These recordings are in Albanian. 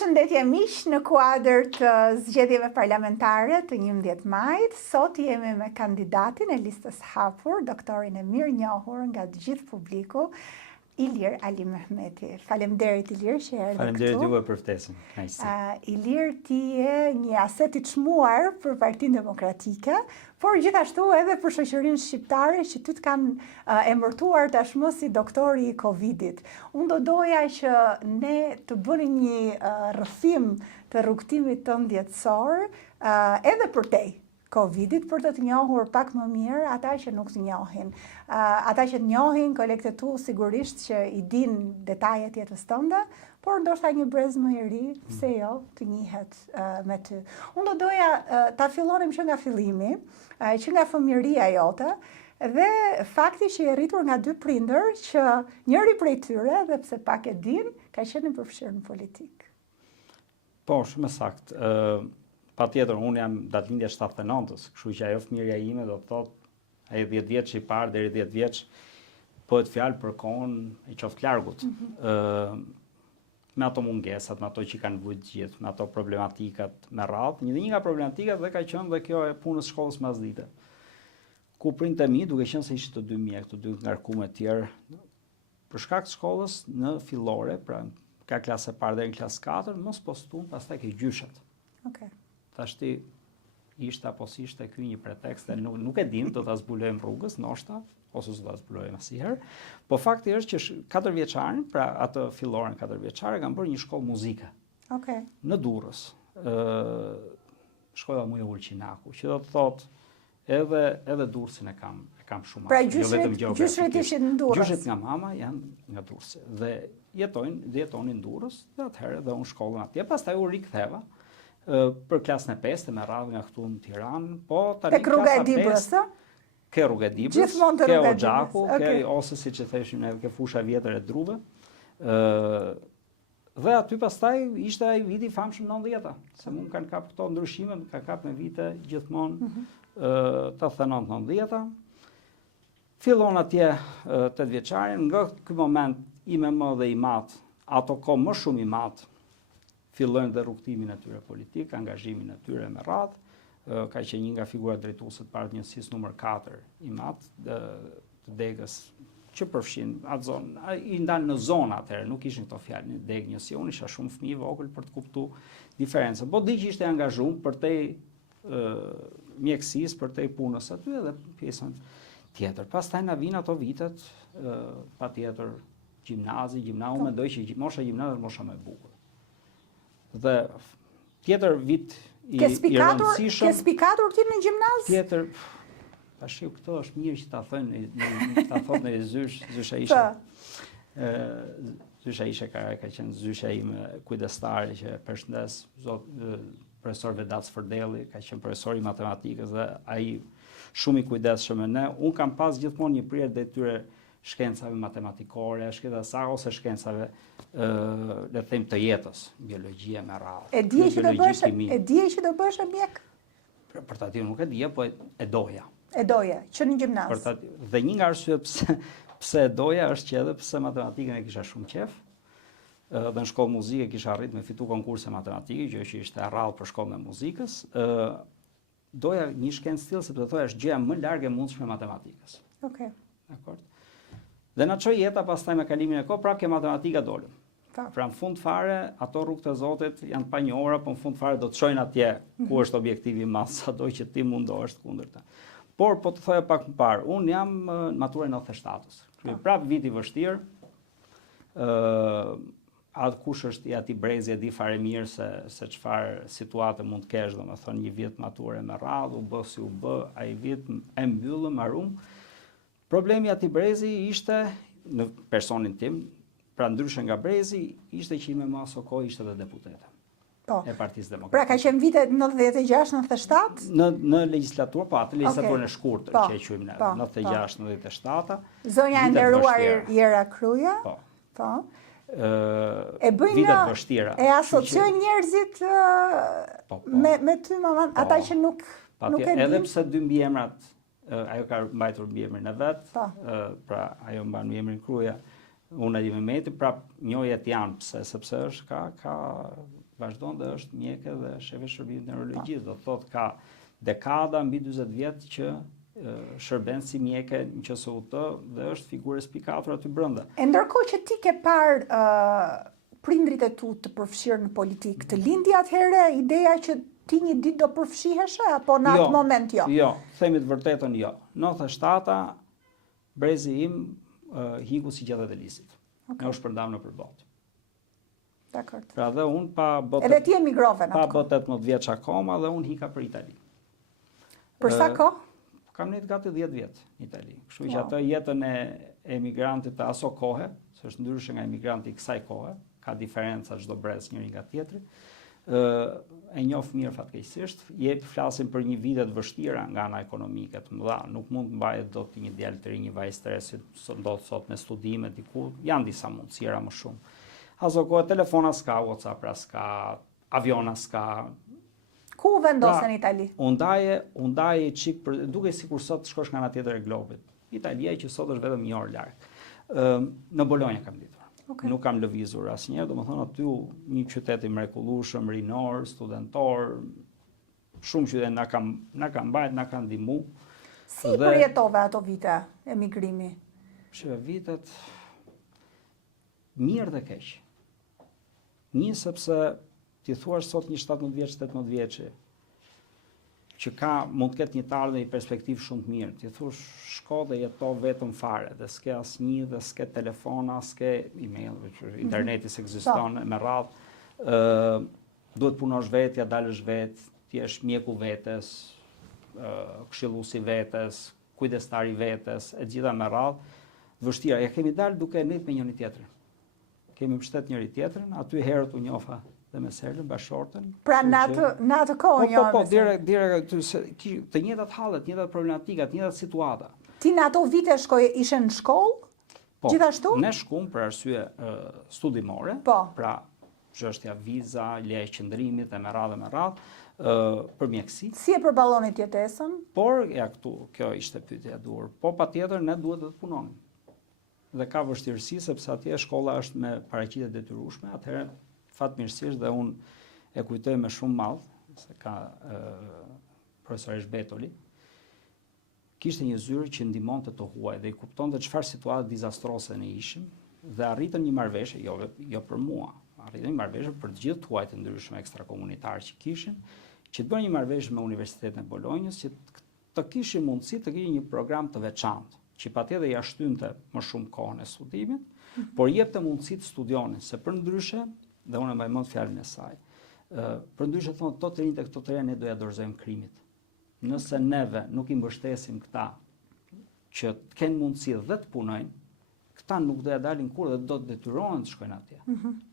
Përshëndetje miq, në kuadër të zgjedhjeve parlamentare të 11 majit, sot jemi me kandidatin e listës hapur, doktorin e mirë njohur nga të gjithë publiku, Ilir Ali Mehmeti. Faleminderit Ilir që erdhe këtu. Faleminderit juve për ftesën. Ilir, ti je një aset i çmuar për Partinë Demokratike, por gjithashtu edhe për shoqërinë shqiptare që ty të kanë emërtuar tashmë si doktori i Covidit. Unë doja që ne të bënim një rrëfim të rrugtimit tënd jetësor edhe për te Covidit, për të njohur pak më mirë ata që nuk të njohin. Ata që të njohin, kolegët e tu sigurisht që i din detajet jetës tënde, por ndoshta një brez më i ri, pse jo, të njihet me ty. Unë doja ta fillonim që nga fillimi, që nga fëmijëria jote, dhe fakti që je rritur nga dy prindër që njëri prej tyre, dhe pse pak e din, ka qenë përfshirë në politikë. Po, shumë saktë. Patjetër, unë jam datëlindja 79-ës, kështu që ajo fëmijëria ime do të thotë ai 10 vjeç i parë deri 10 vjeç bëhet fjalë për kohën e qoftë largut. Me ato mungesat, me ato që kanë vujt gjithë, me ato problematikat me radhë. Një nga problematikat dhe ka qenë dhe kjo e punës shkollës masdite. Ku prindët e mi, duke qenë se ishte të dy mjek, të dy ngarkuar të tjerë, për shkak të shkollës në fillore, pra ka klasë e parë deri në klasë 4, mos postuam pastaj ke gjyshat. Okay. Tashti ishte apo si ishte ky një pretekst, nuk e dim, do ta zbulojmë rrugës, ndoshta, ose do ta zbulojmë asnjëherë. Po fakti është që 4 vjeçarin, pra atë filloren 4 vjeçare, kanë bërë një shkollë muzike. Okay. Në Durrës. Shkolla Mujo Ulqinaku, që do të thotë edhe Durrësin e kam shumë. Pra gjyshrit ishin në Durrës. Gjyshrit nga mama janë nga Durrësi dhe jetonin në Durrës, dhe atëherë dhe unë shkollën atje, pastaj u riktheva për klasën e 5 me radhë nga këtu në Tiranë, po tani tek rruga e Dibrës, ke rruga e Dibrës, ke Oxhaku, ose siç e thëshim ne, ke fusha vjetër e Druve. Dhe aty pastaj ishte ai viti i famshëm 90-ta, se mund kanë kap këto ndryshime, ka kap me vite gjithmonë 89-90-ta. Fillon atje 8 vjeçarin, nga ky moment i me më dhe i mat, ato ko më shumë i mat, fillojnë dhe rrugtimin e tyre politik, angazhimin e tyre me radhë, ka qenë një nga figurat drejtuese të partijës numër 4 i mat, të degës që përfshin atë zonë, i ndanë në zonë atëherë, nuk ishin këto fjalë, në degë njësi, unë isha shumë fëmijë vogël për të kuptuar diferencën. Po di që ishte angazhuar për te mjekësisë, për te punës aty edhe pjesën tjetër. Pastaj na vinë ato vitet, patjetër gjimnazi, unë mendoj që mosha gjimnazi është mosha më e bukur. Dhe tjetër vit i rëndësishëm. Ke spikatur ti në gjimnaz? Tjetër, tash këto është mirë që ta thonë në zysha ishe. Zysha ishe ka qenë zysha ime kujdestare që përshëndes profesor Vedat Sfërdelli, ka qenë profesor i matematikës dhe ai shumë i kujdesshëm me ne. Unë kam pas gjithmonë një prirje ndaj tyre shkencave matematikore, ose shkencave le them të jetës, biologjia me radhë. E dije që do bësh mjek? Për ta thënë nuk e dije, po e doja. E doja, që në gjimnaz. Dhe një nga arsyet pse e doja është që edhe pse matematikën e kisha shumë qef, dhe në shkollë muzike kisha arrit me fitu konkurse matematike, që ishte rrallë për shkollën e muzikës, doja një shkencë tillë sepse thoya është gjëja më larg e mundshme e matematikës. Okej. Dakor. Dhe na çoi jeta pastaj me kalimin e kohë, prapë ke matematika dolën. Pra në fund fare, ato rrugët e Zotit janë pa një ora, po në fund fare do të çojnë atje ku është objektivi i madh, sado që ti mundohesh të kundërta. Por po të thoja pak më parë, unë jam në maturën 97-s. Prapë viti i vështirë. Atë kush është i ati brezi e di fare mirë se çfarë situate mund të kesh, domethënë një vit mature me radhë, u bë si u bë, ai vit e mbyllëm, harum. Problemi ati brezi ishte, në personin tim, pra ndryshe nga brezi, ishte që me maso kohë ishte dhe deputete. E Partisë Demokratike. Pra ka qenë vitet 96-97? Në legjislaturë, po atë legjislaturën e shkurtër që e quajmë ne, 96-97. Zonja e nderuar Jera Kruja. Po. E bëjnë, e asociojnë njerëzit me ty, maman, ata që nuk e din? Edhe pse dy mbiemrat, ajo ka mbajtur mbiemrin e vet, pra ajo mban mbiemrin Kruja, unë e di Mehmeti, pra njohjet janë sepse është ka vazhdon dhe është mjeke dhe shefe shërbimit neurologjisë. Do thotë ka dekada mbi 40 vjet që shërben si mjeke në QSUT dhe është figurë spikatur aty brenda. E ndërkohë që ti ke parë prindrit e tu të përfshirë në politikë, të lindi atëherë ideja që ti një ditë do përfshiheshe apo në atë moment jo? Jo, themi të vërtetën jo. 97-a brezi im hiku si gjatë e lisit. Ne u shpërndam në përbot. Dakor. Pra dhe unë pa botë. Edhe ti emigrove në pa botë 18 vjeç akoma dhe unë hika për Itali. Për sa kohë? Kam nejtë gati 10 vjet në Itali. Kështu që atë jetën e emigrantit të aso kohe, se është ndryshe nga emigranti kësaj kohe, ka diferenca çdo brez njëri nga tjetri. E njoh mirë fatkeqësisht, flasim për një vite të vështira nga ana ekonomike të mëdha, nuk mund të mbahet dot një djalë të ri, një vajzë të re si ndodh sot me studime diku, janë disa mundësira më shumë. Aso kohë telefona s'ka, WhatsApp s'ka, aviona s'ka. Ku vendosen në Itali? Undaje çik për duke sikur sot shkosh nga ana tjetër e globit. Italia që sot është vetëm një orë larg. Në Bologna kam ditur. Nuk kam lëvizur asnjëherë, domethënë aty një qytet i mrekullueshëm, rinor, studentor, shumë qytet na kanë mbajt, na kanë ndihmu. Si përjetove ato vite emigrimi? Vitet mirë dhe keq. Një sepse ti thuash sot një 17 vjeç, 18 vjeçi që mund të ketë një ardhmë i perspektivë shumë të mirë. Ti thuash shko dhe jeto vetëm fare, dhe s'ke asnjë, dhe s'ke telefona, s'ke email, interneti s'ekziston me radhë. Duhet punosh vetë, ja dalësh vetë, ti je mjeku vetes, këshilluesi vetes, kujdestari vetes, e gjitha me radhë. Vështira, ja kemi dalë duke nejtë me njëri tjetrin. Kemi mbështet njëri tjetrin, aty herët u njofa dhe me Selën, bashortën. Pra në atë kohë njohëm. Po, direkt të njëjtat hallet, të njëjtat problematika, të njëjtat situata. Ti në ato vite ishe në shkollë? Po, gjithashtu? Ne shkum për arsye studimore, pra çështja viza, leje qëndrimit e me radhë, për mjeksi. Si e përballonit jetesën? Por, këtu, kjo ishte pyetja e duhur. Po, patjetër, ne duhet të punonim. Dhe ka vështirësi, sepse atje shkolla është me paraqitje detyrueshme, atëherë fatmirësisht dhe unë e kujtoj me shumë mall, se ka profesor Betoli, kishte një zyrë që ndihmonte të huaj dhe i kuptonte çfarë situatë dizastrose ne ishim dhe arritën një marrëveshje, jo për mua, arritën një marrëveshje për të gjithë huajt të ndryshëm ekstrakomunitar që kishin, që të bënë një marrëveshje me Universitetin e Bolonjës, që të kishin mundësi të kishin një program të veçantë, që patjetër ja shtynte më shumë kohën e studimit, por jepte mundësi të studionin, se për ndryshe, dhe unë e mbaj mend fjalën e saj, për ndryshe thonë, to të rinjtë e këto të reja ne do ja dorëzojmë krimit. Nëse neve nuk i mbështesim këta që të kenë mundësi dhe të punojnë, këta nuk do ja dalin kur dhe do të detyrohen të shkojnë atje,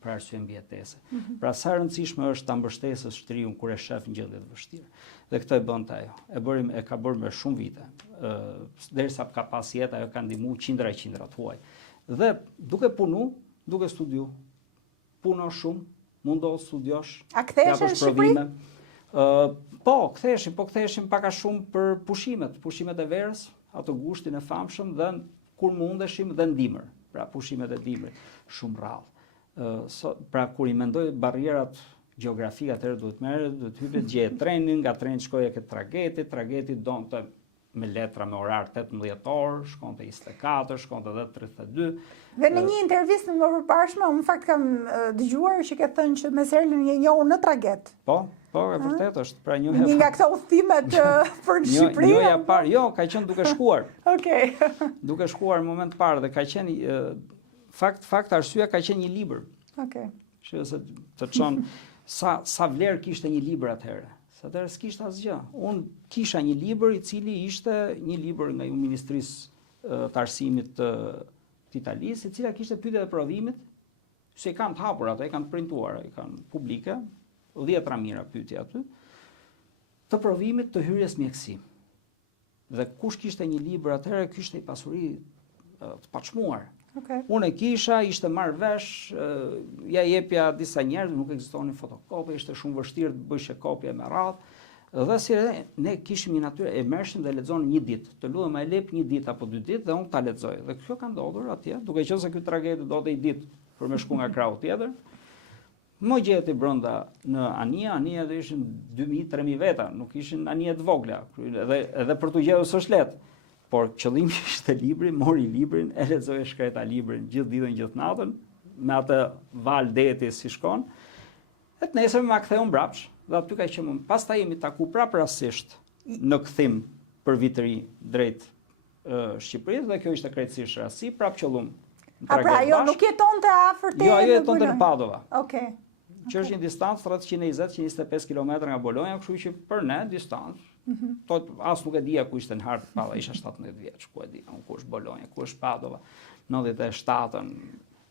për arsye mbijetese. Pra sa rëndësishme është ta mbështesësh shtëriun kur e shef në gjendje të vështirë. Dhe këtë e bënte ajo. E ka bërë me shumë vite. Derisa ka pas jetë, ajo ka ndihmuar qindra të huaj. Dhe duke punu, duke studiu, puno shumë, mundohu studiosh. A kthehesh në Shqipëri? Po, ktheheshim pak a shumë për pushimet e verës, ato gushtin e famshëm dhe kur mundeshim dhe ndimër, pra pushimet e dimrit, shumë rrallë. Pra kur i mendoj barrierat gjeografike, atëherë duhet hypet gjeje trenin, nga treni shkoje këtë trageti donte me letra me orar 18 orë, shkonte 24, shkonte edhe 32. Dhe në një intervistë më përparshme, unë fakt kam dëgjuar që ke thënë që me Selën je njohur në traget. Po, e vërtet është. Pra një nga këto udhëtimet për në Shqipëri. Njohja parë, jo, ka qenë duke shkuar. Okej. Duke shkuar në moment parë dhe ka qenë fakt arsyeja ka qenë një libër. Okej. Që se të çon sa vlerë kishte një libër atëherë. Sa atëherë s'kishte asgjë. Unë kisha një libër i cili ishte një libër nga Ministrisë të Arsimit të Italisë, e cila kishte pyetjet e provimit, se i kanë të hapur ato, i kanë të printuara, i kanë publike, 10 mira pyetje aty, të provimit të hyrjes mjeksi. Dhe kush kishte një libër atëherë, kishte i pasuri të paçmuar. Unë e kisha, ishte marrë vesh, ja jepja disa njerëz, nuk ekzistonin fotokope, ishte shumë vështirë të bëjshe kopje me radhë. Dhe si ne kishim një natyrë, e merrshim dhe lexonim një ditë, të lutem a e lep një ditë apo 2 ditë dhe unë ta lexoj. Dhe kjo ka ndodhur atje, duke qenë se ky tragedi do të i ditë për me shku nga krahu tjetër. Më gjeti brenda në anija do ishin 2000-3000 veta, nuk ishin anije të vogla. Edhe për t'u gjetur s'është lehtë. Por qëllimi ishte libri, mori librin, e lexoi shkreta librin gjithë ditën, gjithë natën, me atë val deti si shkon. E të nesër ma ktheu mbrapsh, dhe aty ka qenë unë. Pastaj jemi taku prapë rastësisht në kthim për vitëri drejt Shqipërisë, dhe kjo ishte krejtësisht rasti, prapë qëllum. A pra, ajo nuk jetonte afër te? Jo, ajo jetonte në Padova. Okej. Që është një distancë 320-125 km nga Bologna, kështu që për ne distancë. As nuk e dija ku ishte në hartë Padova, isha 17 vjeç, ku e di, ku është Bologna, ku është Padova, 97-ën,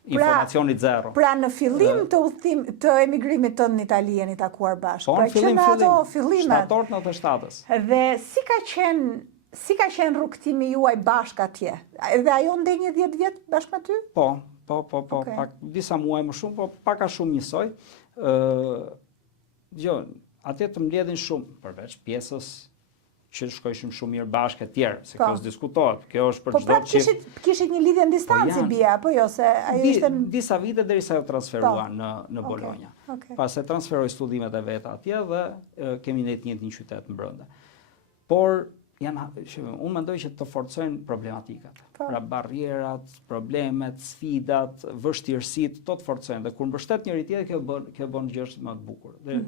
informacioni zero. Pra në fillim të emigrimit tënd në Itali jeni takuar bashkë. Po, pra në fillimet. Shtator 97-s. Dhe si ka qenë rrugtimi juaj bashkë atje? Dhe ajo ndenjë 10 vjet bashkë me ty? Po, pak disa muaj më shumë, po pak a shumë njësoj. Atje të mbledhin shumë, përveç pjesës që shkojshim shumë mirë bashkë e tjerë, se kjo s'diskutohet. Kjo është për çdo çift. Po kishit një lidhje në distancë bie, apo jo se ajo ishte disa vite derisa ajo transferua në Bologna. Pas e transferoi studimet e veta atje dhe kemi ne të njëjtin qytet në brenda. Por unë mendoj që të forcojnë problematikat. Pra barrierat, problemet, sfidat, vështirësitë, të forcojnë. Dhe kur mbështet njëri tjetrin, kjo bën gjë më të bukur. Dhe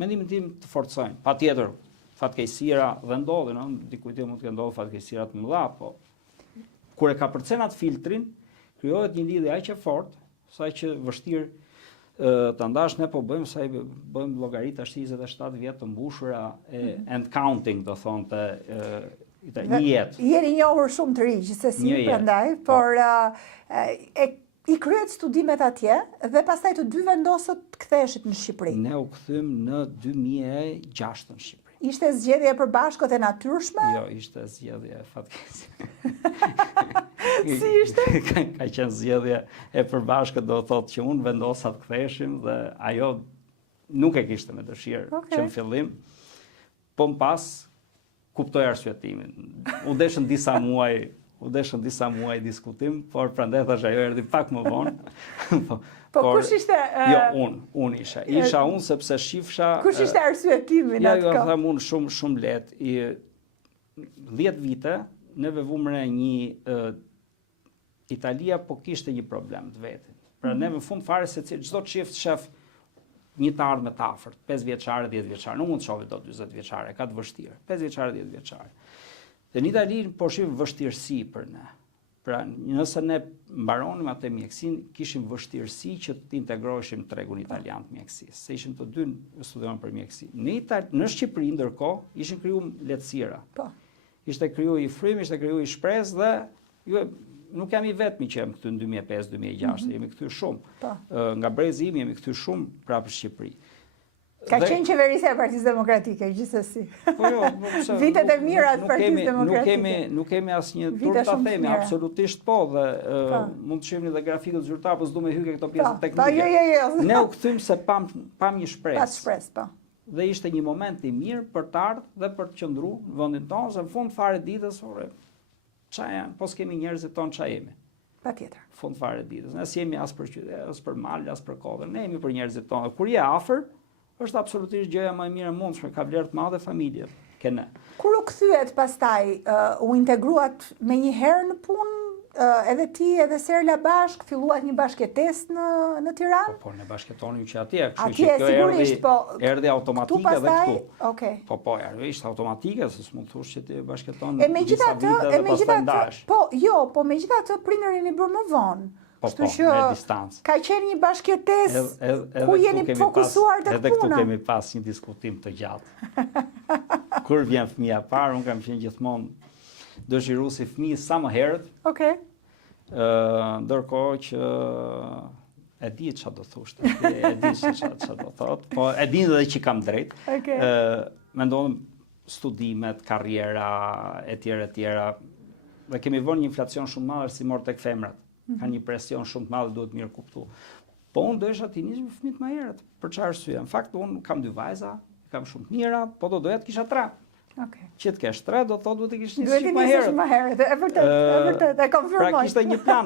mendimin tim të forcojnë. Patjetër, fatkeqësira dhe ndodhin, dikujt mund të ndodhin fatkeqësira të mëdha, po kur e ka përcen atë filtrin, krijohet një lidhje aq e fortë, sa që vështirë të ndash, ne po bëjmë sa i bëjmë llogaritë ashtu 27 vjet të mbushura and counting, do thonte një jetë. Jeni njohur shumë të ri, gjithsesi prandaj, por i kryet studimet atje dhe pastaj të dy vendosët të ktheheshit në Shqipëri. Ne u kthym në 2006 në Shqipëri. Ishte zgjedhje e përbashkët e natyrshme? Jo, ishte zgjedhje e fatkeqëse. Si ishte? Ka qenë zgjedhje e përbashkët, do thotë që unë vendosa të ktheheshim dhe ajo nuk e kishte me dëshirë që në fillim, po më pas kuptoj arsyetimin. U deshën disa muaj diskutim, por prandaj thash ajo erdhi pak më vonë. Po kush ishte? Jo, unë isha. Isha unë sepse shifsha. Kush ishte arsyetimi në atë kohë? Jo, them unë shumë lehtë. 10 vite neve vumre një Italia po kishte një problem të vetin. Pra ne në fund fare se çdo çift shef një të ardhme të afërt, 5 vjeçare, 10 vjeçare, nuk mund të shohë dot 40 vjeçare, ka të vështirë. 5 vjeçare, 10 vjeçare. Dhe në Itali po shih vështirësi për ne. Pra nëse ne mbaronim atë mjekësinë, kishim vështirësi që të integroheshim në tregun italian të mjekësisë, se ishim të dy studion për mjekësi. Në Shqipëri ndërkohë ishin krijuar lehtësira. Po. Ishte krijuar i frym, ishte krijuar i shpresë dhe ju nuk jam i vetmi që jam këtu në 2005-2006, jemi këtu shumë. Nga brezi im jemi këtu shumë prapë në Shqipëri. Ka qenë qeverisja e Partisë Demokratike, gjithsesi. Po jo, vitet e mira të Partisë Demokratike. Nuk kemi asnjë turp ta themi, absolutisht po, dhe mund të shihni dhe grafikët zyrtar, po s'du me hyke këto pjesë teknike. Jo. Ne u kthym se pam një shpresë. Pas shpresë, po. Dhe ishte një moment i mirë për të ardhur dhe për të qëndruar në vendin tonë, se në fund fare ditës, çfarë janë, po s'kemi njerëzit tonë çfarë jemi. Patjetër. Fund fare ditës. Ne s'jemi as për qytet, as për mal, as për kodër. Ne jemi për njerëzit tonë. Kur je afër, është absolutisht gjëja më e mirë e mundshme, ka vlerë të madhe familje kene. Kur u kthyehet pastaj, u integruat me një herë në punë, edhe ti edhe Serla bashk, filluat një bashkëtesë në Tiranë? Po, ne bashkëtonim që atje, kështu që kjo sigurisht, po erdhi automatike edhe këtu. Okej. Po, ishte automatike, se s'mund të thush që ti bashkëton disa vite dhe pastaj ndahesh. Po, megjithatë prindërin i bërë më vonë. Po, me distancë. Ka qenë një bashkëtesë ku jeni fokusuar tek puna. Edhe këtu kemi pas një diskutim të gjatë. Kur vjen fëmia parë, unë kam qenë gjithmonë dëshiruesi fëmijës sa më herët. Okej. Ndërkohë që e di çfarë do thoshte, e di çfarë do thotë, po e di edhe që kam drejt. Mendonim studimet, karriera, etj. Dhe kemi vënë një inflacion shumë madh si mor tek femrat. Ka një presion shumë të madh, duhet mirë kuptu. Po unë doja të nisë me fëmijët më herët. Për çfarë arsye? Në fakt unë kam 2 vajza, kam shumë të mira, po doja të kisha 3. Okej. Që të kesh 3 do thotë duhet të kish nisë më herët. Duhet të nisësh më herët, e vërtet, e konfirmoj. Pra kishte një plan.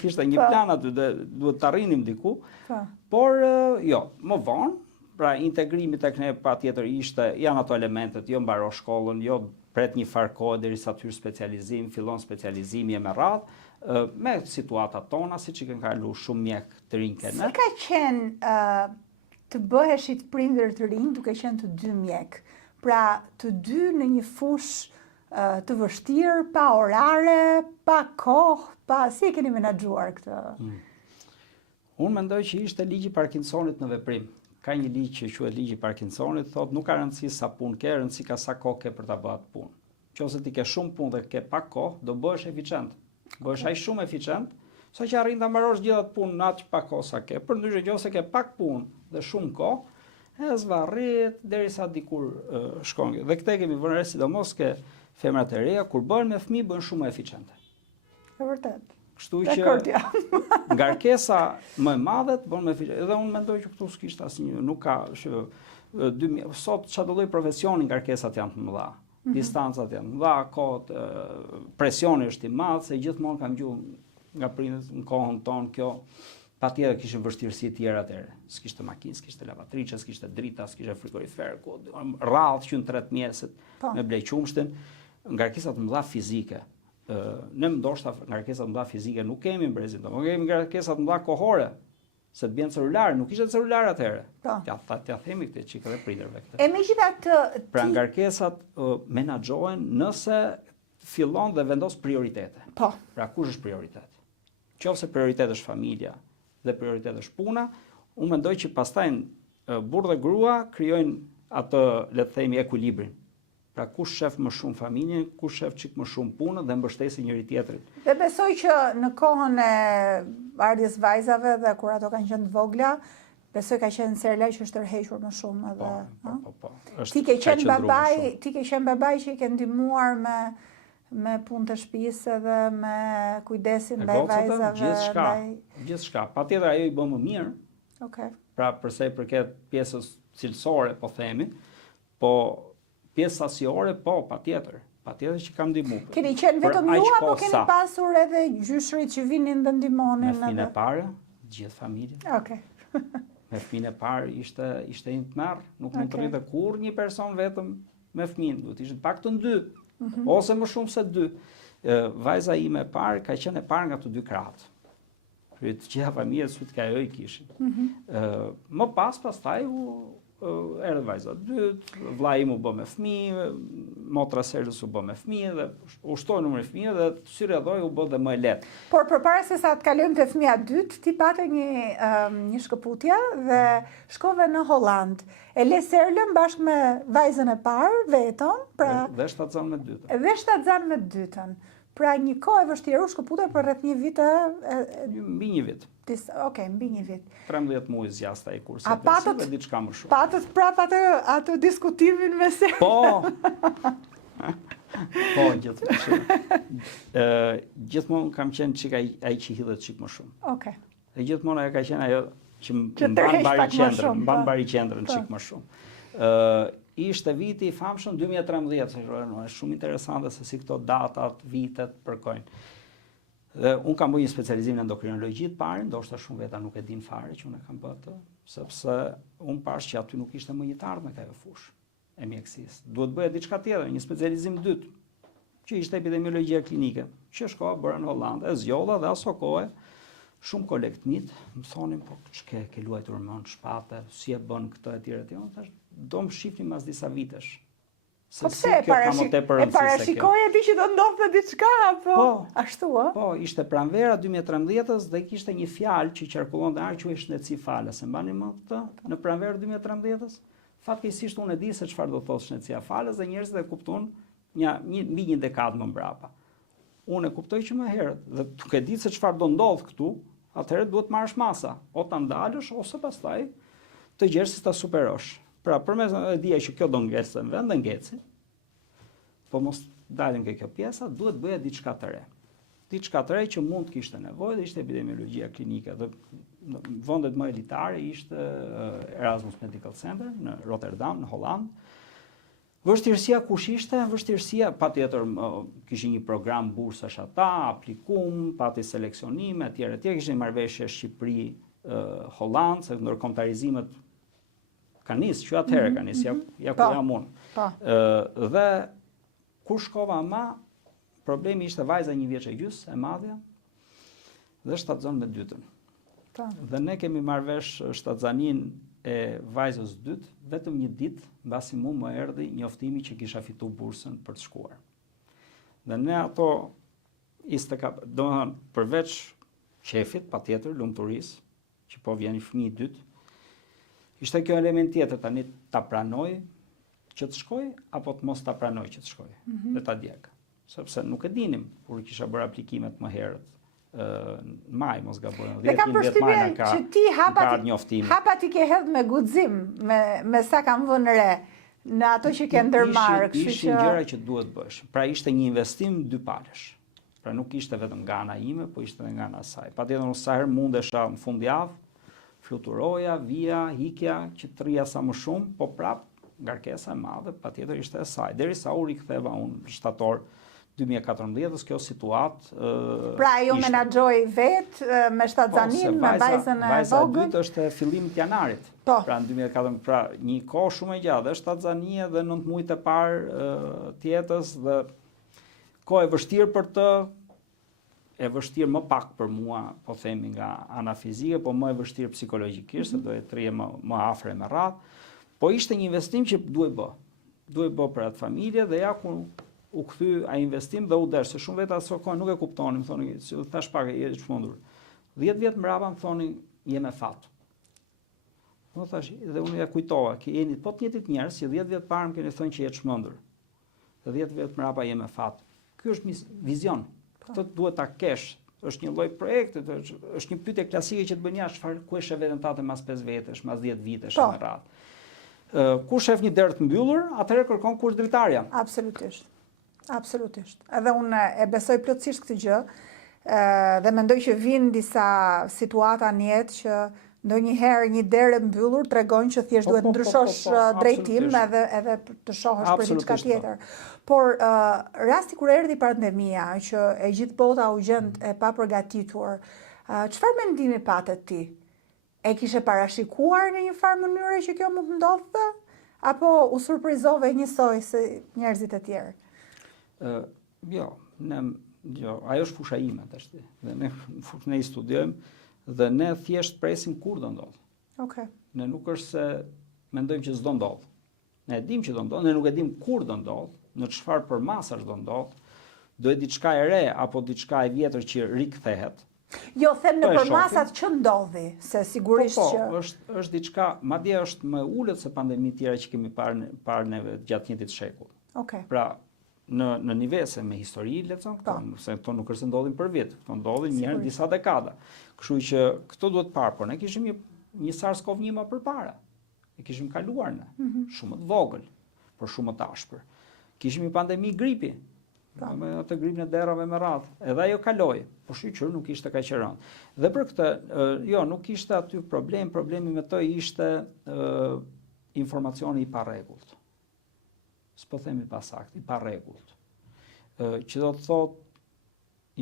kishte një plan aty, duhet të arrinim diku, por jo, më vonë, pra integrimi tek ne patjetër ishte, janë ato elementet, jo mbaro shkollën, jo pret një farë kohë derisa të hyr specializim, fillon specializimi e me radhë, me situatat tona, siç i kanë kalu shumë mjek të rinj kenë. Si ka qenë të bëheshit prindër të rinj duke qenë të dy mjek? Pra të dy në një fushë të vështirë, pa orare, pa kohë, si e keni menaxhuar këtë? Unë mendoj që ishte ligji Parkinsonit në veprim. Ka një ligj që quhet ligji Parkinsonit, thotë nuk ka rëndësi sa punë ke, rëndësi ka sa kohë ke për ta bërë atë punë. Nëse ti ke shumë punë dhe ke pak kohë, do bëhesh eficient. Bëhesh aq shumë eficient, sa që arrin ta mbarosh gjithë atë punë natë që pak kohë sa ke. Përndryshe nëse ke pak punë dhe shumë kohë, zvarrit derisa dikur shkon. Dhe këtë kemi vënë re sidomos ke femrat e reja, kur bëhen me fëmijë bëhen shumë eficiente. E vërtet. Kështu që ngarkesa më e madhe bën me eficient. Edhe unë mendoj që këtu s'kishte asnjë, nuk ka që sot çdo lloj profesioni ngarkesat janë të mëdha. Distancat janë mëdha, kohët, presioni është i madh, se gjithmonë kam gjuhë nga prindërit në kohën tonë kjo patjetër kishin vështirësi të tjera atëherë. S'kishte makinë, s'kishte lavatriçe, s'kishte drita, s'kishte frigorifer, rradh që në 3 mjeset me blej qumshtin, ngarkesa të mëdha fizike. Ne ndoshta ngarkesa të mëdha fizike nuk kemi në brezin tonë, kemi ngarkesa të mëdha kohore. Se të bjen celular, nuk ishte celular atëherë. Ja themi këtë çikë dhe prindërve këtë. E megjithatë, pra ngarkesat menaxhohen nëse fillon dhe vendos prioritete. Po. Pra kush është prioritet? Qofse prioritet është familja dhe prioritet është puna, unë mendoj që pastaj burrë dhe grua krijojnë atë, le të themi, ekuilibrin. Pra kush shef më shumë familjen, kush shef çik më shumë punën dhe mbështesin njëri tjetrin. Dhe besoj që në kohën e ardhjes vajzave dhe kur ato kanë qenë të vogla, besoj ka qenë serla që është tërhequr më shumë edhe. Po. Ti ke qenë babai që i ke ndihmuar me punë të shtëpisë edhe me kujdesin ndaj vajzave, gjithçka. Patjetër ajo i bën më mirë. Okej. Pra përsa i përket pjesës cilësore, po themi, po pjesa sasiore, po, patjetër që kam ndihmu. Keni qenë vetëm ju apo keni pasur edhe gjyshrit që vinin dhe ndihmonin? Me fëmijën e parë, gjithë familjen. Okej. Me fëmijën e parë ishte një tmerr, nuk mund të rritë kur një person vetëm me fëmijën, duhet ishte paktën 2, ose më shumë se 2. Vajza ime e parë ka qenë e parë nga të 2 krahët. Të gjitha familjet sut ka ajo i kishin. Më pastaj erdhi vajza dytë, vllai im u bë me fëmijë, motra Serës u bë me fëmijë dhe u shtoi numri fëmijë dhe syredhoi u bë dhe më e lehtë. Por përpara se sa të kalojmë te fëmia dytë, ti pate një shkëputje dhe shkove në Holland. E le Serën bashkë me vajzën e parë vetëm, pra dhe shtatzan me dytën. Dhe shtatzan me dytën. Pra një kohë e vështirë, u shkëputej për rreth 1 vit mbi 1 vit. Okej, mbi 1 vit. 13 muaj zgjasta ai kursi dhe diçka më shumë. Patët prap atë diskutimin me se. Po, gjithmonë. Gjithmonë kam qenë çik ai që hidhet çik më shumë. Okej. Dhe gjithmonë ajo ka qenë ajo që mban bari qendrën çik më shumë. Ishte viti i famshëm 2013, është shumë interesante se si këto datat, vitet përkojnë. Dhe unë kam bërë një specializim në endokrinologji të parë, ndoshta shumë veta nuk e din fare që unë e kam bërë, sepse unë pash që aty nuk ishte më një të ardhmë ka ajo fushë e mjekësisë. Duhet bëhet diçka tjetër, një specializim dytë, që ishte epidemiologjia klinike, që shkoa bëra në Hollandë, e zgjolla dhe aso kohë shumë kolegë të mit më thonin po ç'ke ke luajtur më në shpatë, si e bën këtë etj etj. Unë thash do më shifni mas disa vitesh. Po pse e parashikoje ti që do ndodhte diçka apo ashtu ë? Po, ishte pranvera 2013 dhe kishte një fjalë që qarkullonte që është shëndetësi falas. E mbani më këtë në pranverë 2013? Fatkeqësisht unë e di se çfarë do thotë shëndetësia falas dhe njerëzit e kupton mbi një dekadë më mbrapa. Unë e kuptoj që më herët dhe duke ditë se çfarë do ndodh këtu, atëherë duhet marrësh masa, o ta ndalësh ose pastaj të gjesh si ta superosh. Pra, përmes e dija që kjo do ngecë në vend dhe ngeci, po mos dalin ke kjo pjesa, duhet bëja diçka të re. Diçka të re që mund të kishte nevojë dhe ishte epidemiologjia klinike. Dhe vendet më elitare ishte Erasmus Medical Center në Rotterdam, në Holland. Vështirësia kush ishte? Vështirësia, patjetër kishin një program bursash ata, aplikum, pati seleksionime, etj. Kishin marrëveshje Shqipëri, Hollandë, se ndërkombëtarizimet ka nisë, që atëherë ka nisë, ja ku jam unë. Dhe kur shkova ma, problemi ishte vajza 1 vjeç e gjys, e madhja, dhe shtatzon me dytën. Dhe ne kemi marrë vesh shtatzanin e vajzës dytë, vetëm një ditë, mbasi mu më erdhi njoftimi që kisha fitu bursën për të shkuar. Dhe ne ato, domethënë përveç qefit, patjetër, lumturisë, që po vjen një fëmijë dytë, ishte kjo element tjetër, tani ta pranoj që të shkoj, apo të mos ta pranoj që të shkoj, dhe ta djeg. Sepse nuk e dinim, kur kisha bërë aplikimet më herët, maj mos gabojnë, 10-11 maj ka hapa ti ke hedhë me guxim, me sa kam vënë re, në ato që ke ndërmarrë. Ishin gjëra që duhet bësh. Pra ishte një investim dy palësh. Pra nuk ishte vetëm nga ana ime, po ishte edhe nga ana saj. Patjetër unë sa herë mundesha në fundjavë, fluturoja, vija, hikja, që të rria sa më shumë, po prap ngarkesa e madhe patjetër ishte e saj. Derisa u riktheva unë shtator 2014, kjo situatë pra ju menaxhoi vetë me shtatzanin, me vajzën e vajza e vogël? dytë është e fillimit të janarit. Pra në 2014, pra një kohë shumë e gjatë, dhe shtatzania dhe 9 muajt e parë të jetës, dhe kohë e vështirë për të, e vështirë më pak për mua, po themi nga ana fizike, po më e vështirë psikologjikisht, se do të rije më afër me radhë, po ishte një investim që duhet bë. Duhet bë për atë familje, dhe ja ku u kthy ai investim dhe u desh, se shumë vetë aso kohë nuk e kuptonin, më thoni, si u thash pak e çmendur. 10 vjet mbrapa më thonin je me fat. Unë thash, dhe unë ja kujtova, që jeni po të njëjtit njerëz, që 10 vjet parë më keni thënë që je çmendur. Dhe 10 vjet mbrapa je me fat. Ky është vizion. Këtë duhet ta kesh. Është një lloj projekti, është një pyetje klasike që të bën jashtë, çfarë ku e sheh veten tatë mas 5 vitesh, mas 10 vitesh me radhë. Kur shef një derë të mbyllur, atëherë kërkon kush dritarja. Absolutisht. Absolutisht. Edhe unë e besoj plotësisht këtë gjë, dhe mendoj që vinë disa situata në jetë që ndonjëherë një derë e mbyllur tregon që thjesht duhet ndryshosh drejtim edhe të shohësh për diçka tjetër. Por rasti kur erdhi pandemia, që e gjithë bota u gjend e papërgatitur, çfarë mendimi patet ti? E kishe parashikuar në një farë mënyre që kjo mund të ndodhte, apo u surprizove njësoj se njerëzit e tjerë? Jo, ajo është fusha ime tash. Dhe ne i studiojmë dhe ne thjesht presim kur do ndodh. Okej. Ne nuk është se mendojmë që s'do ndodh. Ne e dimë që do ndodh, ne nuk e dimë kur do ndodh, në çfarë përmasash do ndodh, do e diçka e re apo diçka e vjetër që rikthehet. Jo, them në përmasat që ndodhi, se sigurisht që... është diçka, madje është më ulët se pandemi tjera që kemi parë neve gjatë njëjtit shekull. Okej. Pra, në nivese me histori, lecon, se këto nuk është ndodhin për vit, këto ndodhin një herë disa dekada. Kështu që këto duhet parë, por ne kishim një SARS-CoV-1 më përpara. E kishim kaluar ne, shumë të vogël, por shumë të ashpër. Kishim një pandemi gripi, me atë gripin e derave me radhë, edhe ajo kaloi, por shqyqër nuk ishte kaq e rëndë. Dhe për këtë, jo, nuk ishte aty problemi me të ishte informacioni i parregullt. S'po themi pasakt, i parregullt. Që do të thotë,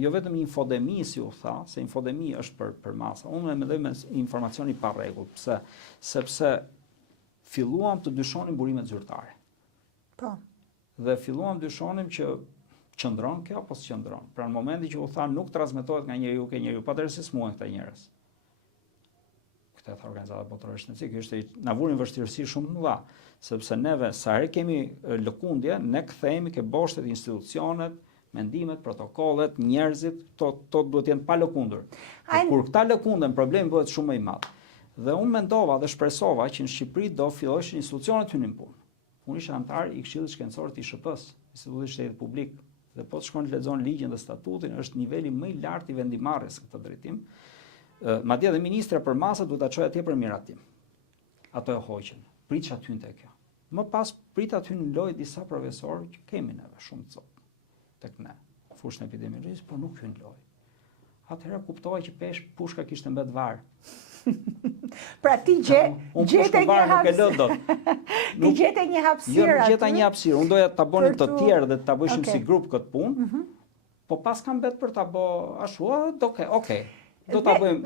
jo vetëm infodemi, si u tha, se infodemi është për masa. Unë e mendoj me informacioni i parregullt. Pse? Sepse filluam të dyshonim burimet zyrtare. Po. Dhe filluam dyshonim që qëndron kjo apo s'qëndron. Pra në momentin që u tha nuk transmetohet nga njeriu ke njeriu, pavarësisht se smuhen këta njerëz. Këta organizata botërore shëndetësike na vurin vështirësi shumë të mëdha, sepse neve sa herë kemi lëkundje, ne kthehemi ke boshtet, institucionet, mendimet, protokollet, njerëzit, to duhet të jenë pa lëkundur. Kur këta lëkunden, problemi bëhet shumë më i madh. Dhe unë mendova dhe shpresova që në Shqipëri do fillojnë institucionet hynin punë. Unë isha antar i Këshillit Shkencor të ISHP-s, Institutit Shtetit Publik, dhe po të shkon të lexon ligjin dhe statutin, është niveli më i lartë i vendimarrjes në këtë drejtim. Madje edhe ministra për masa duhet ta çojë atje për miratim. Ato e hoqën. Prit që aty në kjo. Më pas prit aty në lojë disa profesorë që kemi neve shumë të copë tek ne, fushën e epidemiologjisë, por nuk hyn lojë. Atëherë kuptova që pushka kishte mbet varë. Pra ti gjete një hapësirë. Ti gjete një hapësirë Jo, nuk gjeta një hapësirë. Unë doja ta bënin të tjerë dhe ta bëjshim si grup këtë punë. Po pas kam bet për ta bë ashtu, okay. Do ta bëjmë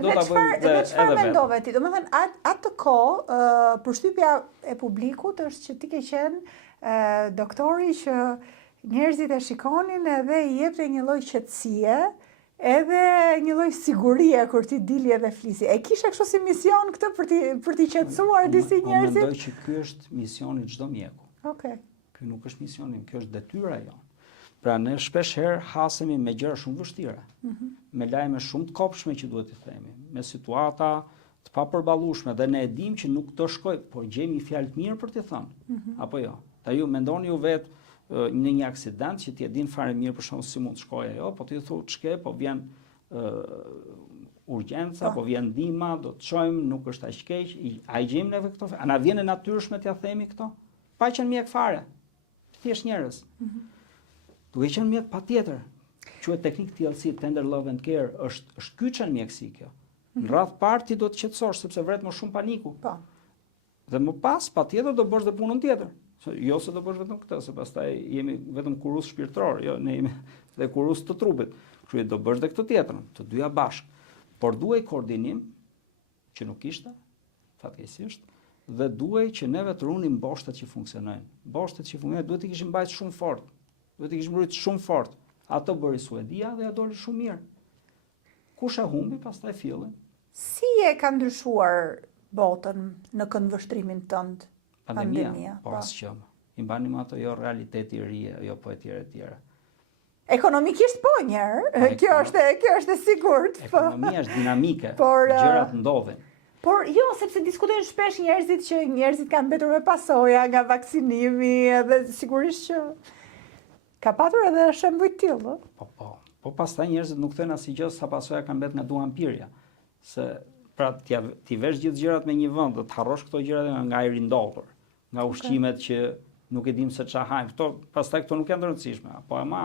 dhe çfarë mendove ti? Domethënë atë kohë përshtypja e publikut është që ti ke qenë doktori që njerëzit e shikonin edhe i jepte një lloj qetësie, edhe një lloj sigurie kur ti dili edhe flisi. E kishe kështu si mision këtë për t'i qetësuar disi njerëzit? Unë mendoj që ky është misioni çdo mjeku. Okej. Ky nuk është misioni, kjo është detyra jonë. Pra ne shpesh herë hasemi me gjëra shumë vështira, me lajme shumë të kopshme që duhet t'i themi, me situata të papërballueshme dhe ne e dim që nuk do shkoj, por gjejmë fjalë të mirë për t'i thënë. Apo jo? Ta ju mendoni ju vetë në një aksident që ti e din fare mirë për shkak si mund të shkojë ajo, po ti thu ç'ke, po vjen urgjenca, po vjen ndihma, do të çojmë, nuk është aq keq, a i gjejmë neve këto? A na vjen e natyrshme t'ia themi këto? Pa qenë mjek fare. Thjesht njerëz. Duke qenë mjek patjetër. Quhet teknik TLC, Tender Love and Care, është kyçen mjekësi kjo. Në radh parë ti do të qetësosh sepse vret më shumë paniku. Po. Dhe më pas patjetër do bësh dhe punën tjetër. Jo se do bësh vetëm këtë, se pastaj jemi vetëm kuruz shpirtëror, jo ne jemi dhe kuruz të trupit. Kështu do bësh dhe këtë tjetrën, të dyja bashkë. Por duhej koordinim që nuk ishte, fatkeqësisht, dhe duhej që neve të runim boshtet që funksionojnë. Boshtet që funksionojnë duhet i kishim mbajtur shumë fort. Duhet i kishim mbritur shumë fort. Ato bëri Suedia dhe ja doli shumë mirë. Kush e humbi, pastaj fillin. Si e ka ndryshuar botën në këndvështrimin tënd? Pandemia. Po asgjë. I mbani ato jo realiteti i ri, jo po etj. Ekonomikisht po njerë, kjo është e sigurt. Ekonomia është dinamike, por gjërat ndodhin. Por jo, sepse diskutojnë shpesh njerëzit që njerëzit kanë mbetur me pasoja nga vaksinimi, edhe sigurisht që ka patur edhe shembuj të tillë. Po pastaj njerëzit nuk thënë asgjë sa pasoja kanë mbetur nga duhanpirja. Se pra ti vesh gjithë gjërat me një vend, do të harrosh këto gjërat nga ajri ndolur, nga ushqimet që nuk e dim se ç'a hajm. Pastaj këto nuk janë të rëndësishme. Po ama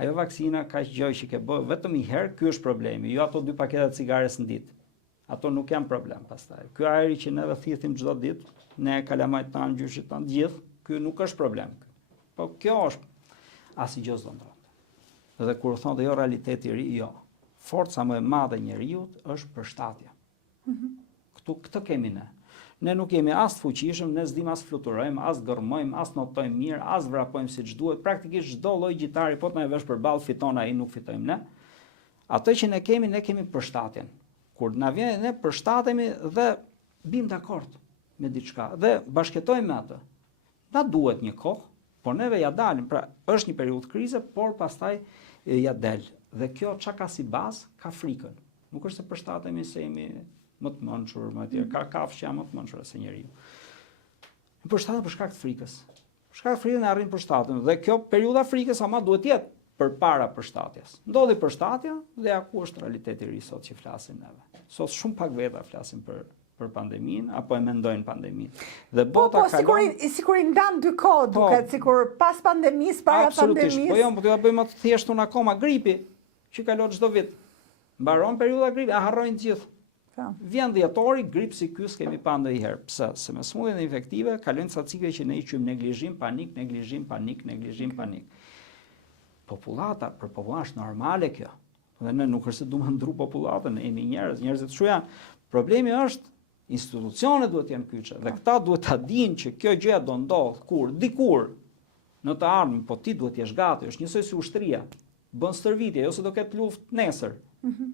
ajo vaksina ka gjë që ke bë vetëm një herë, ky është problemi, jo ato 2 paketa cigares në ditë. Ato nuk janë problem pastaj. Ky ajri që neve thithim çdo ditë, ne kalamajt tanë, gjyshit tanë, gjithë, ky nuk është problem. Po kjo është asgjë s'do ndodhte. Dhe kur thonë jo realiteti i ri, jo. Forca më e madhe e njeriut është përshtatja. Këtë kemi ne. Ne nuk jemi as të fuqishëm, ne s'dim as fluturojmë, as gërmojmë, as notojmë mirë, as vrapojmë siç duhet. Praktikisht çdo lloj gjitari po të na e vesh përballë fiton ai, nuk fitojmë ne. Ato që ne kemi përshtatjen. Kur na vjen ne përshtatemi dhe bim dakord me diçka dhe bashkëtojmë me atë. Na duhet një kohë, por neve ja dalim. Pra, është një periudhë krize, por pastaj ja del. Dhe kjo çka ka si bazë, ka frikën. Nuk është se përshtatemi se jemi më të mençur, më tjerë, ka kafshë janë më të mençura se njeriu. Përshtaten për shkak të frikës. Për shkak të frikës ne arrin përshtaten dhe kjo periudha frikës ama duhet të jetë përpara përshtatjes. Ndodhi përshtatja dhe ku është realiteti i ri sot që flasim neve. Sot shumë pak veta flasin për pandeminë apo e mendojnë pandeminë. Dhe bota kalon. Sikur i ndan dy kohë duket, sikur pas pandemisë, para pandemisë. Po jo, po do ta bëjmë atë thjeshtun akoma gripi që kalon çdo vit. Mbaron periudha gripi, harrojnë gjithë. Vjen dhjetori, grip si ky s'kemi pa ndonjëherë. Pse? Se me smundjen infektive kalojnë ca cikle që ne i quajmë neglizhim, panik. Popullata, për popullatë është normale kjo. Dhe ne nuk është se duam ndru popullatën, ne jemi njerëzit kështu janë. Problemi është institucionet duhet të jenë kyçe dhe këta duhet ta dinë që kjo gjë do ndodh dikur në të ardhmen, po ti duhet të jesh gati, është njësoj si ushtria. Bën stërvitje, jo se do ketë luftë nesër.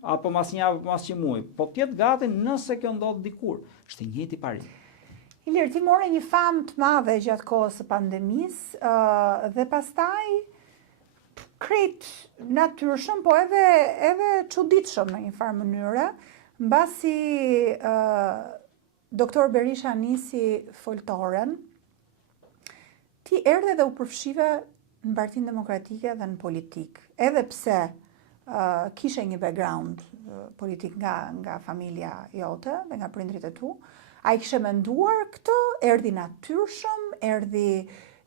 Apo mas një javë, mas një muaj, po të jetë gati nëse kjo ndodh dikur. Është i njëjti pari. Ilir, ti more një famë të madhe gjatë kohës së pandemisë dhe pastaj krejt natyrshëm, po edhe çuditshëm në një farë mënyre, mbasi doktor Berisha nisi foltoren, ti erdhe dhe u përfshive në Partinë Demokratike dhe në politikë, edhe pse kishe një background politik nga familja jote dhe nga prindrit e tu, a i kishe menduar këtë, erdhi natyrshëm, erdhi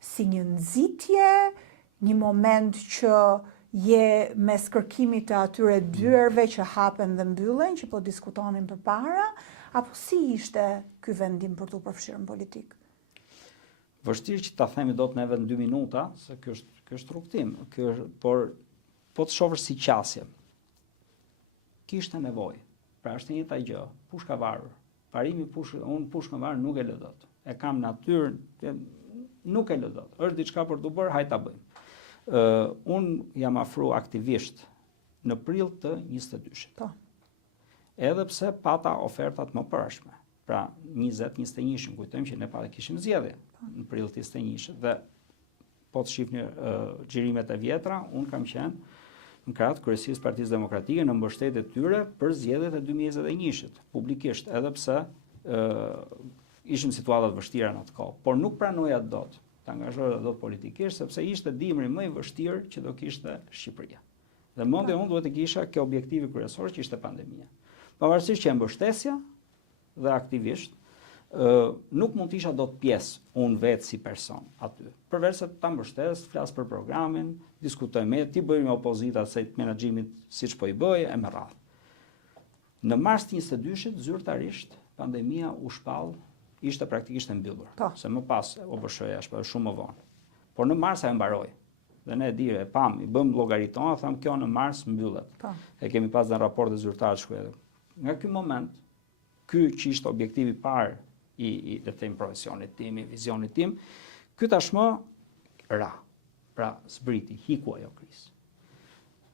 si një nxitje, një moment që je mes kërkimit të atyre dyerve që hapen dhe mbyllen, që po diskutonin përpara, apo si ishte ky vendim për t'u përfshirë në politikë? vështirë që ta themi dot neve në 2 minuta, se kjo është rrugtim, por po të shohësh si qasje. Kishte nevojë. Pra është një njëjta gjë. Push ka varur. Parimi unë push me varur nuk e lë dot. E kam natyrën, nuk e lë dot. Është diçka për të bërë, hajde ta bëjmë. Unë jam afru aktivisht në prill të 22-shit. Po. Edhe pse pata ofertat më përshme. Pra 20-21-shin, kujtojmë që ne kishim zgjedhje në prill të 21-shit dhe po të shihni xhirimet e vjetra, unë kam qenë në krah të kryesisë Partisë Demokratike në mbështetje të tyre për zgjedhjet e 2021-shit, publikisht, edhe pse ishin situata të vështira në atë kohë, por nuk pranoja dot të angazhoja dot politikisht, sepse ishte dimri më i vështirë që do kishte Shqipëria. Dhe mendja unë duhet të kisha ke objektivi kryesor që ishte pandemia. Pavarësisht që e mbështesja dhe aktivisht, nuk mund të isha dot pjesë unë vetë si person aty. Përveç se ta mbështes, flas për programin, diskutoj me, ti bëj me opozita se menaxhimit siç po i bëj e me radhë. Në mars të 22-shit zyrtarisht pandemia u shpall, ishte praktikisht e mbyllur. Se më pas u bëshoja shumë më vonë. Por në mars ajo mbaroi. Dhe ne e pam, i bëm llogaritë tona, tham kjo në mars mbyllet. E kemi pas në raporte zyrtare shkruar. Nga ky moment, ky që ishte objektivi i parë i le të them profesionit tim, i vizionit tim, ky tashmë ra. Pra zbriti, hiku ajo krizë.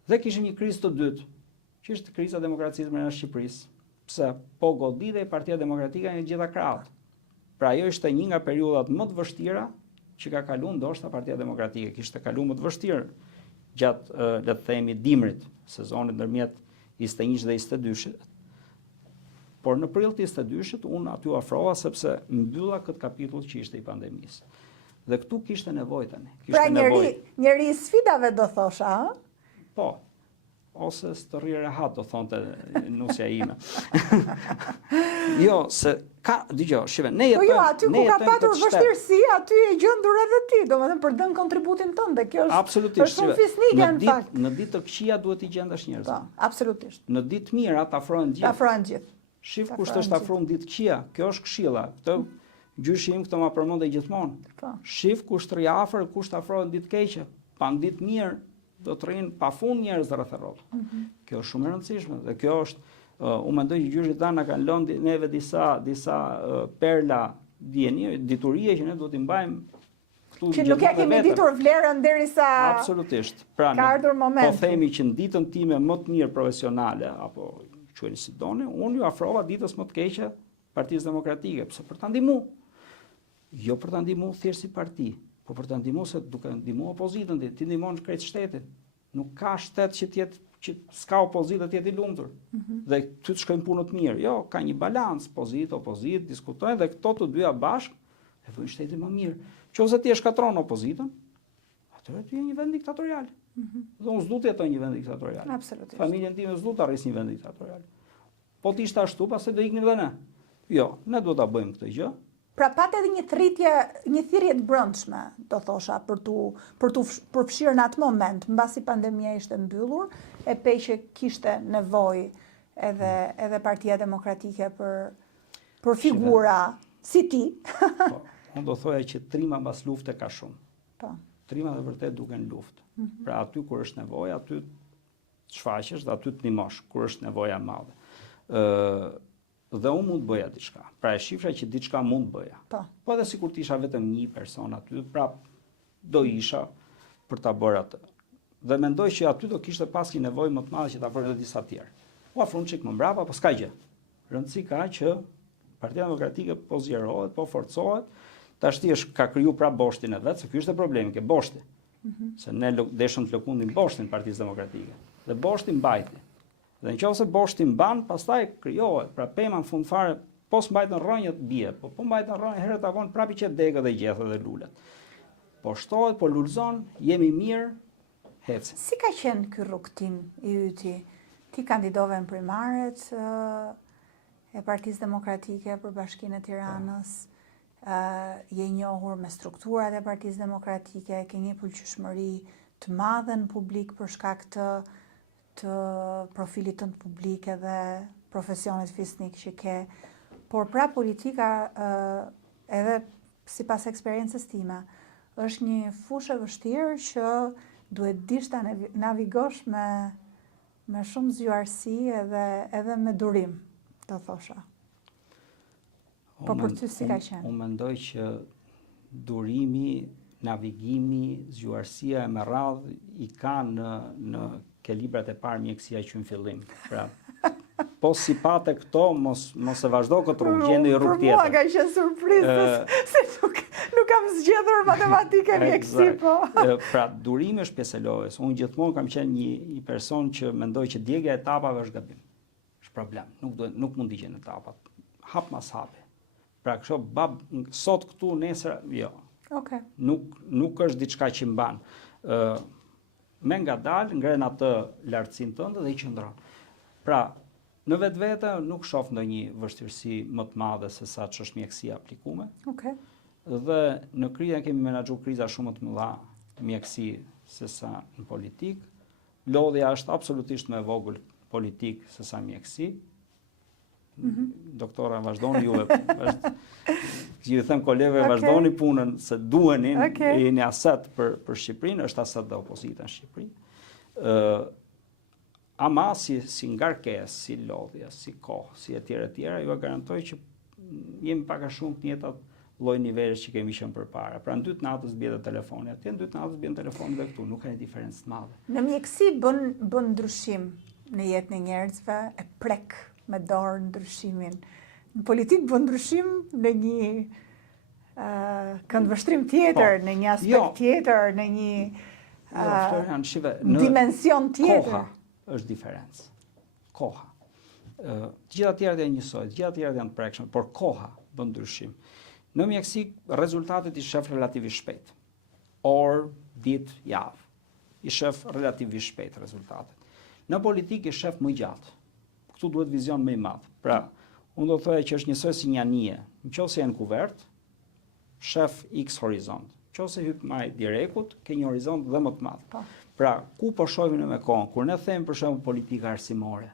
Dhe kishim një krizë të dytë, që ishte kriza e demokracisë në Shqipërisë, pse po goditej Partia Demokratike në gjitha krahët. Pra ajo ishte një nga periudhat më të vështira që ka kaluar ndoshta Partia Demokratike, kishte kaluar më të vështirë gjatë le të themi dimrit, sezonit ndërmjet 21 dhe 22-shit. Por në prill të 22-shit unë aty afrova sepse mbylla këtë kapitull që ishte i pandemisë. Dhe këtu kishte nevojë tani. Pra njëri sfidave do thosha, ha? Po. Ose së rri rehat, do thonte nusja ime. Jo, se ka, dëgjoj, shive, ne jetojmë. Po jo, aty ku ka patur vështirësi, aty e gjendur edhe ti, domethënë për dën kontributin tënd, dhe kjo është shumë fisnike në fakt. Në ditë të këqija duhet i gjendash njerëz. Po, absolutisht. Në ditë të mira të afrohen gjithë. Afrohen gjithë. Shif kush është afruar në ditë të këqija, kjo është këshilla. Këtë gjyshim këtë ma përmendej gjithmonë. Shif kush të afër, kush të afrohet në ditë të keqe. Pa në ditë mirë do të rrinë pafund njerëz rreth rrotës. Kjo është shumë e rëndësishme dhe kjo është unë mendoj që gjyshi tani na kanë lënë neve disa perla diturie që ne duhet i mbajmë këtu. Që nuk ja kemi ditur vlerën derisa absolutisht. Pra ka ardhur momenti. Po themi që në ditën time më të mirë profesionale apo quajeni si doni, unë ju afrova ditës më të keqe Partisë Demokratike, pse për ta ndihmuar. Jo për ta ndihmuar thjesht si parti, po për ta ndihmuar se duke ndihmuar opozitën, ti ndihmon krejt shtetin. Nuk ka shtet që s'ka opozitë të jetë i lumtur. Dhe ty të shkojnë punë të mirë. Jo, ka një balans, opozitë, diskutojnë dhe këto të dyja bashkë e bëjnë shtetin më mirë. Nëse ti e shkatron opozitën, atëherë ti je një vend diktatorial. Dhe unë s'du të jetoj një vend diktatorial. Absolutisht. Familjen time s'du të arrisë një vend diktatorial. Po ti ishte ashtu, pastaj do iknim dhe ne. Jo, ne duhet ta bëjmë këtë gjë. Pra pat edhe një thirrje të brendshme, do thosha, për tu përfshirë në atë moment, mbasi pandemia ishte mbyllur, e pej që kishte nevojë edhe Partia Demokratike për figura si ti. Po, unë do thoja që trima mbas lufte ka shumë. Po. Trima dhe vërtet duken luftë. Pra aty kur është nevojë, aty të shfaqesh dhe aty të ndihmosh kur është nevoja e madhe. Dhe unë mund të bëja diçka. Pra e shifra që diçka mund të bëja. Po edhe sikur të isha vetëm një person aty, pra do isha për ta bërë atë. Dhe mendoj që aty do kishte paski nevojë më të madhe që ta bëre edhe disa tjerë. U afron çik më mbrapa, po s'ka gjë. Rëndësi ka që Partia Demokratike po zgjerohet, po forcohet, tash ti ka kriju pra boshtin e vet, se ky është problemi, ke boshti. Se ne deshëm të lëkundin boshtin Partisë Demokratike. Dhe boshti mbajti. Dhe nëse boshti mban, pastaj krijohet, pra pema në fund fare, po s'mbajtën rrënjët bie, po mbajtën rrënjë herët avon prapi që degët dhe gjethet dhe lulet. Po shtohet, po lulzon, jemi mirë, hecë. Si ka qenë ky rrugtim i yti? Ti kandidove në primaret e Partisë Demokratike për Bashkinë e Tiranës, je njohur me strukturat e Partisë Demokratike, ke një fuqishmëri të madhe në publik për shkak të profilit tënd publik edhe profesionit fisnik që ke, por pra politika edhe sipas eksperiencës time, është një fushë e vështirë që duhet dish ta navigosh me shumë zgjuarsi edhe me durim, do thosha. Po për ty si ka qenë? Unë mendoj që durimi, navigimi, zgjuarësia e me radhë i ka në kelibrat e parë mjekësia që në fillim. Pra, po si pate këto, mos e vazhdo këtë rrugë, gjende i rrugë tjetër. Për mua ka qenë surprizë, se nuk kam zgjedhur matematikë e mjekësi, po. Pra, durimi është pjesë e lojës. Unë gjithmonë kam qenë një person që mendoj që djegja e etapave është gabim. Është problem, nuk mund digjen etapat. Hap mas hapi. Pra, kështu sot këtu, nesër, jo. Okay. Nuk është diçka që mban. Me ngadalë, ngren atë lartësinë tënde dhe i qëndron. Pra, në vetvete nuk shoh ndonjë vështirësi më të madhe se sa ç'është mjekësia aplikume. Okay. Dhe në krizën kemi menaxhuar kriza shumë më të mëdha mjekësi se sa në politik. Lodhja është absolutisht më e vogël politik se sa mjekësi. Doktora, vazhdoni juve. Ju them kolegëve, vazhdoni punën se duhenin, jeni aset për Shqipërinë, është aset dhe opozita në Shqipëri. Ama si ngarkesë, si lodhje, si kohë, si etjera, ju e garantoj që jemi pak a shumë të njëjtat lloj nivelësh që kemi qenë përpara. Pra në 2 natës bie telefoni atje, në 2 natës bie telefoni dhe këtu, nuk ka një diferencë të madhe. Në mjekësi bën ndryshim në jetën e njerëzve, e prek me dorë ndryshimin. Në politik bën ndryshim në një këndvështrim tjetër, në një aspekt tjetër, në një dimension tjetër. Koha është diferencë. Koha. Gjitha tjerët janë njësoj, gjitha tjerët janë të prekshme, por koha bën ndryshim. Në mjekësi rezultatet i shef relativisht shpejt. Orë, ditë, javë. I shef relativisht shpejt rezultatet. Në politikë i shef më gjatë. Këtu duhet vizion më i madh. Pra, unë do të thoya që është njësoj si një anije. Nëse janë kuvert, shef X horizont. Nëse hyp maj direkut, ke një horizont dhe më të madh. Pra, ku po shohim ne me kohën? Kur ne themi për shembull politika arsimore,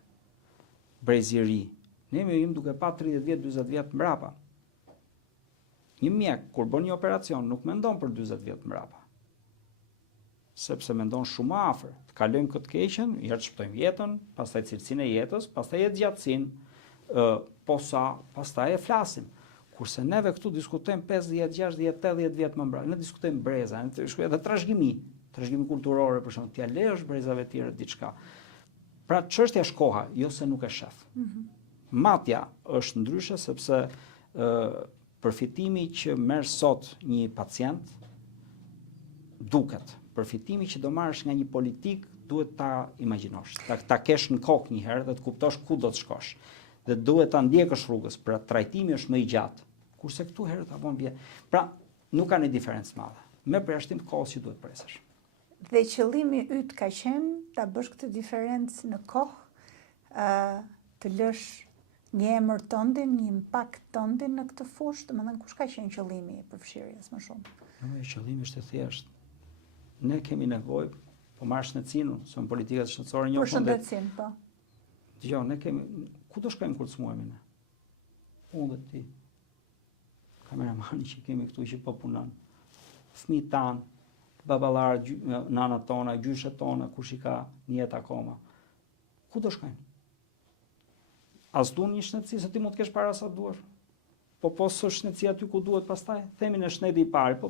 breziri, ne jemi duke pa 30 vjet, 40 vjet mbrapa. Një mjek kur bën një operacion nuk mendon për 40 vjet mbrapa. Sepse mendon shumë afër. Të kalojmë këtë keqen, ja të shpëtojmë jetën, pastaj cilësinë e jetës, pastaj jetë gjatësinë, pastaj e flasim. Kurse neve këtu diskutojmë 50, 60, 80 vjet më mbrapa. Ne diskutojmë breza, ne diskutojmë edhe trashëgimi kulturore, për shembull, t'ia lësh brezave të tjera diçka. Pra çështja është koha, jo se nuk e shef. Matja është ndryshe sepse përfitimi që merr sot një pacient duket. Përfitimi që do marrësh nga një politik duhet ta imagjinosh, ta kesh në kokë një herë dhe të kuptosh ku do të shkosh. Dhe duhet ta ndjekësh rrugës, pra trajtimi është më i gjatë. Kurse këtu herët apo vjen. Pra nuk ka një diferencë madhe. Me përjashtim të kohës që duhet presësh. Dhe qëllimi yt ka qenë ta bësh këtë diferencë në kohë, të lësh një emër tëndin, një impakt tëndin në këtë fushë, domethënë kush ka qenë qëllimi i përfshirjes më shumë? Qëllimi është i thjeshtë. Ne kemi nevojë, po marr shëndetësinë, son politikat shëndetësore një fund. Për shëndetësinë, po. Jo, ne kemi, ku do shkojmë kur të smuhemi ne? Unë dhe ti. Kameramani që kemi këtu që po punon. Fëmijët tanë, baballarët, nanat tona, gjyshet tona, kush i ka një jetë akoma. Ku do shkojmë? As duan një shëndetësi se ti mund të kesh para sa duash. Po së shëndetësia aty ku duhet pastaj, themi në shneti i parë, po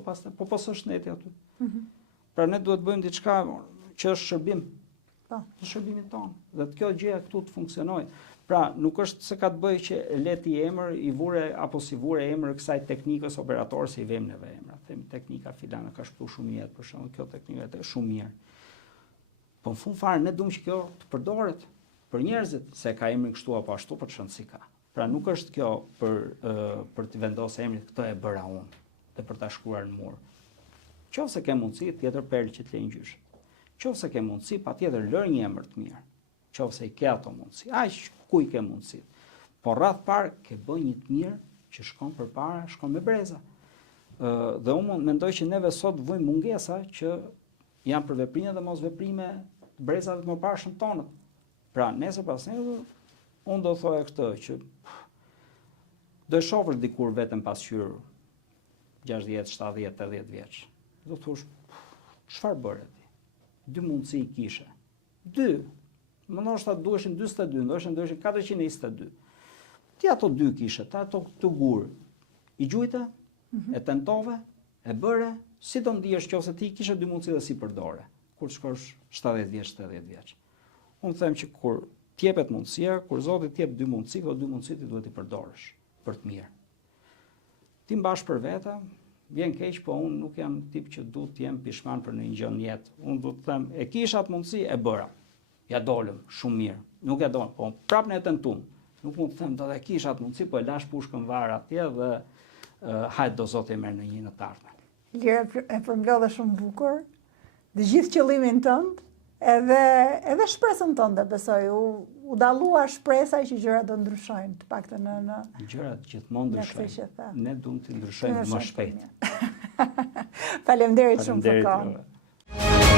së shneti aty. Pra ne duhet bëjmë diçka që është shërbim. Në shërbimin tonë. Dhe kjo gjëja këtu të funksionojë. Pra nuk është se ka të bëjë që leti emër i vure apo si vure emër kësaj teknikës operatore se i vëmë neve emra. Themi teknika filane ka shpëtuar shumë jetë, për shembull, kjo teknikë është shumë mirë. Po në fund fare ne duam që kjo të përdoret për njerëzit, se ka emrin kështu apo ashtu, për çon si ka. Pra nuk është kjo për të vendosur emrin këtë e bëra unë dhe për ta shkruar në mur. Qofse ke mundësi, tjetër perlë që të lejnë gjysh. Qofse ke mundësi, patjetër lër një emër të mirë. Qofse i ke ato mundësi, aq ku i ke mundësi. Po rreth parë ke bën një të mirë që shkon përpara, shkon me breza. Dhe unë mendoj që neve sot vujmë mungesa që janë për veprime dhe mos veprime brezave të mëparshëm tonët. Pra, nesër pas nesër, unë do thoya këtë që do e shohësh dikur vetëm pasqyrë 60, 70, 80 vjeç. Do thosh, çfarë bëre ti? 2 mundësi i kishe. 2. Më ndoshta duheshin 42, ndoshta 422. Ti ato 2 kishe, ta ato të gur. I gjujte, e tentove, e bëre, si do ndihesh nëse ti kishe 2 mundësi dhe si përdore, kur të shkosh 70 vjeç, 80 vjeç. Unë them që kur t'jepet mundësia, kur Zoti t'jep 2 mundësi, këto 2 mundësi ti duhet i përdorësh për të mirë. Ti mbash për vete, vjen keq, po unë nuk jam tip që du të jem pishman për në një gjë në jetë. Unë du të them, e kisha atë mundësi, e bëra. Ja dolëm, shumë mirë. Nuk ja dolëm, po prapë në e tentum. Nuk mund të them, do dhe kisha atë mundësi, po e lash pushkën varë atje dhe hajtë do Zoti e merr në një në të ardhmen. Lirë e përmblodhe shumë bukur, dhe gjithë qëllimin tënd, edhe shpresën tënde, besoj, u dallua shpresa që gjërat do ndryshojnë, të paktën në Gjërat gjithmonë ndryshojnë. Ne duam të ndryshojmë më shpejt. Faleminderit shumë për kohën.